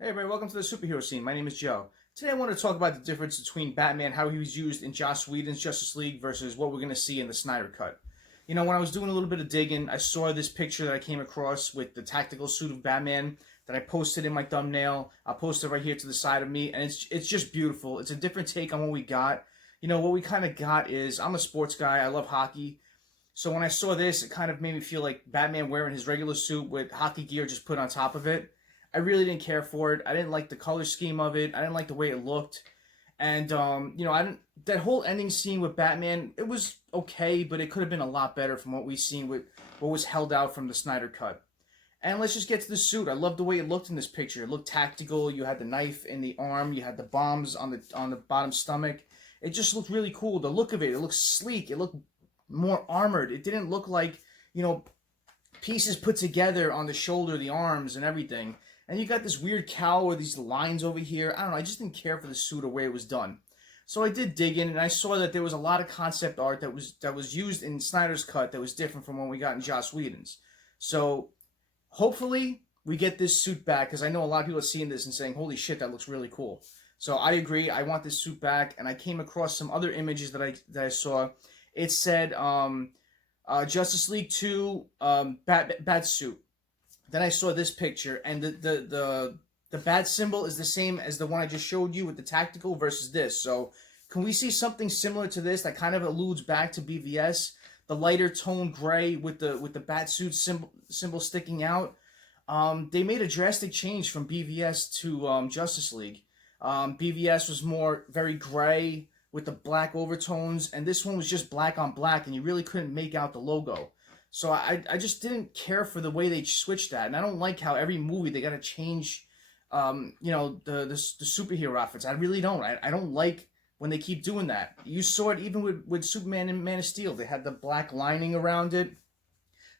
Hey everybody, welcome to the superhero scene. My name is Joe. Today I want to talk about the difference between Batman, how he was used in Joss Whedon's Justice League versus what we're going to see in the Snyder Cut. You know, when I was doing a little bit of digging, I saw this picture that I came across with the tactical suit of Batman that I posted in my thumbnail. I'll post it right here to the side of me, and it's just beautiful. It's a different take on what we got. You know, what we kind of got is, I'm a sports guy, I love hockey. So when I saw this, it kind of made me feel like Batman wearing his regular suit with hockey gear just put on top of it. I really didn't care for it. I didn't like the color scheme of it. I didn't like the way it looked. And you know, I didn't. That whole ending scene with Batman, it was okay, but it could have been a lot better from what we've seen with what was held out from the Snyder Cut. And let's just get to the suit. I love the way it looked in this picture. It looked tactical. You had the knife in the arm. You had the bombs on the bottom stomach. It just looked really cool. The look of it. It looked sleek. It looked more armored. It didn't look like, you know, pieces put together on the shoulder, the arms, and everything. And you got this weird cowl or these lines over here. I don't know. I just didn't care for the suit or way it was done. So I did dig in, and I saw that there was a lot of concept art that was used in Snyder's Cut that was different from what we got in Joss Whedon's. So hopefully we get this suit back, because I know a lot of people are seeing this and saying, "Holy shit, that looks really cool." So I agree. I want this suit back, and I came across some other images that I saw. It said Justice League 2 bat suit. Then I saw this picture, and the bat symbol is the same as the one I just showed you with the tactical versus this. So can we see something similar to this that kind of alludes back to BVS? The lighter tone gray with the bat suit symbol sticking out. They made a drastic change from BVS to Justice League. BVS was more very gray with the black overtones, and this one was just black on black, and you really couldn't make out the logo. So I just didn't care for the way they switched that, and I don't like how every movie they got to change, you know, the superhero outfits. I really don't. I don't like when they keep doing that. You saw it even with Superman and Man of Steel. They had the black lining around it.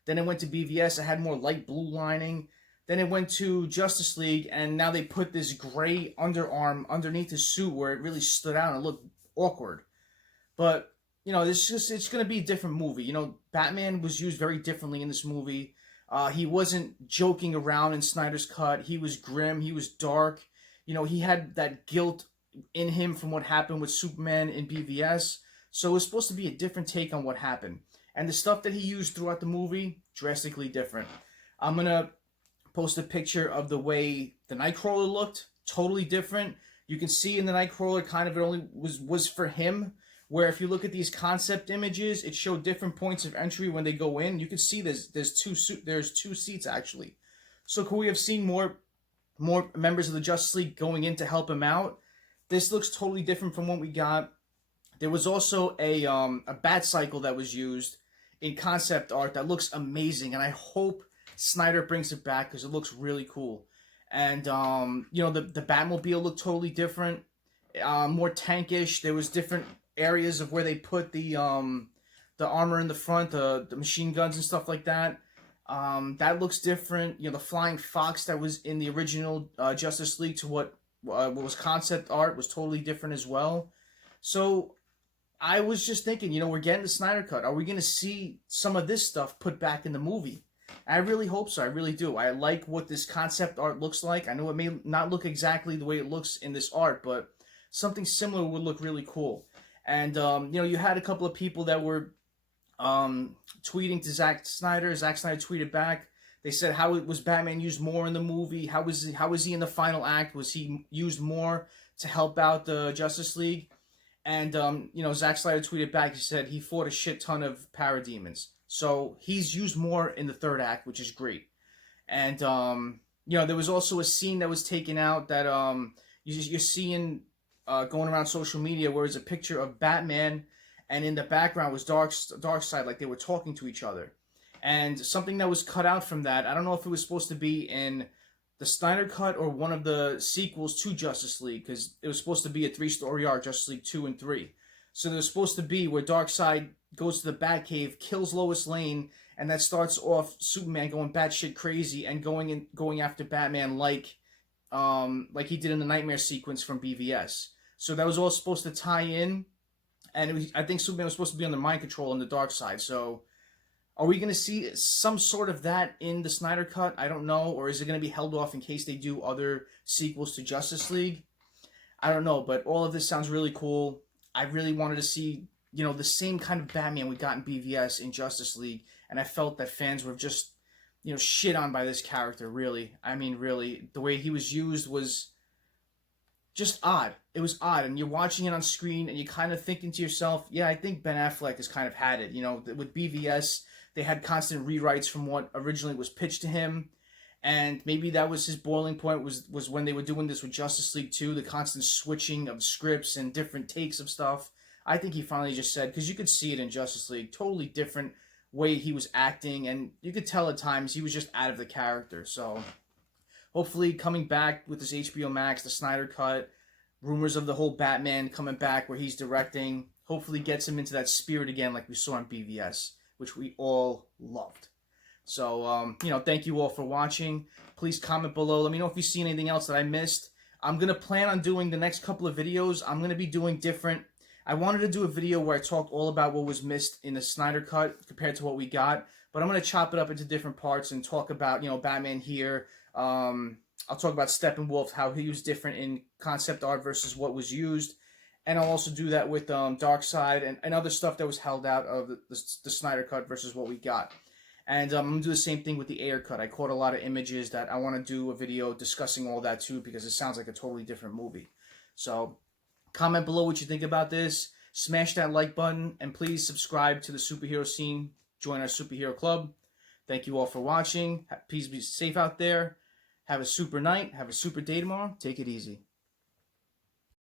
Then it went to BVS. It had more light blue lining. Then it went to Justice League, and now they put this gray underarm underneath the suit where it really stood out and looked awkward. But you know, it's going to be a different movie. You know, Batman was used very differently in this movie. He wasn't joking around in Snyder's Cut. He was grim. He was dark. You know, he had that guilt in him from what happened with Superman in BVS. So it was supposed to be a different take on what happened. And the stuff that he used throughout the movie, drastically different. I'm going to post a picture of the way the Nightcrawler looked. Totally different. You can see in the Nightcrawler kind of it only was for him. Where if you look at these concept images, it showed different points of entry when they go in. You can see there's two seats actually. So could we have seen more members of the Justice League going in to help him out? This looks totally different from what we got. There was also a bat cycle that was used in concept art that looks amazing, and I hope Snyder brings it back because it looks really cool. And you know, the Batmobile looked totally different, more tankish. There was different areas of where they put the armor in the front, the machine guns and stuff like that. That looks different. You know, the flying fox that was in the original Justice League to what was concept art was totally different as well. So I was just thinking, you know, we're getting the Snyder Cut. Are we going to see some of this stuff put back in the movie? I really hope so. I really do. I like what this concept art looks like. I know it may not look exactly the way it looks in this art, but something similar would look really cool. And, you know, you had a couple of people that were tweeting to Zack Snyder. Zack Snyder tweeted back. They said, how was Batman used more in the movie? How was he in the final act? Was he used more to help out the Justice League? And, you know, Zack Snyder tweeted back. He said he fought a shit ton of parademons. So he's used more in the third act, which is great. And, you know, there was also a scene that was taken out that you're seeing going around social media where it's a picture of Batman, and in the background was Darkseid, like they were talking to each other. And something that was cut out from that, I don't know if it was supposed to be in the Snyder Cut or one of the sequels to Justice League, because it was supposed to be a 3-story arc, Justice League 2 and 3. So there was supposed to be where Darkseid goes to the Batcave, kills Lois Lane, and that starts off Superman going batshit crazy and going after Batman like he did in the Nightmare sequence from BVS. So that was all supposed to tie in, and I think Superman was supposed to be under mind control on the dark side. So Are we going to see some sort of that in the Snyder Cut? I don't know. Or is it going to be held off in case they do other sequels to Justice League? I don't know, but all of this sounds really cool. I really wanted to see, the same kind of Batman we got in BVS in Justice League, and I felt that fans were just, shit on by this character, really. I mean, really. The way he was used was just odd. It was odd, and you're watching it on screen, and you're kind of thinking to yourself, yeah, I think Ben Affleck has kind of had it. With BVS, they had constant rewrites from what originally was pitched to him, and maybe that was his boiling point, was when they were doing this with Justice League 2, the constant switching of scripts and different takes of stuff. I think he finally just said, because you could see it in Justice League, totally different way he was acting, and you could tell at times he was just out of the character. So hopefully coming back with this HBO Max, the Snyder Cut, rumors of the whole Batman coming back where he's directing, hopefully gets him into that spirit again like we saw in BVS, which we all loved. So, thank you all for watching. Please comment below. Let me know if you see anything else that I missed. I'm going to plan on doing the next couple of videos. I'm going to be doing different. I wanted to do a video where I talked all about what was missed in the Snyder Cut compared to what we got. But I'm going to chop it up into different parts and talk about, Batman here. I'll talk about Steppenwolf, how he was different in concept art versus what was used. And I'll also do that with Darkseid and other stuff that was held out of the Snyder Cut versus what we got. And I'm going to do the same thing with the Ayer Cut. I caught a lot of images that I want to do a video discussing all that too, because it sounds like a totally different movie. So comment below what you think about this. Smash that like button. And please subscribe to the superhero scene. Join our superhero club. Thank you all for watching. Please be safe out there. Have a super night. Have a super day tomorrow. Take it easy.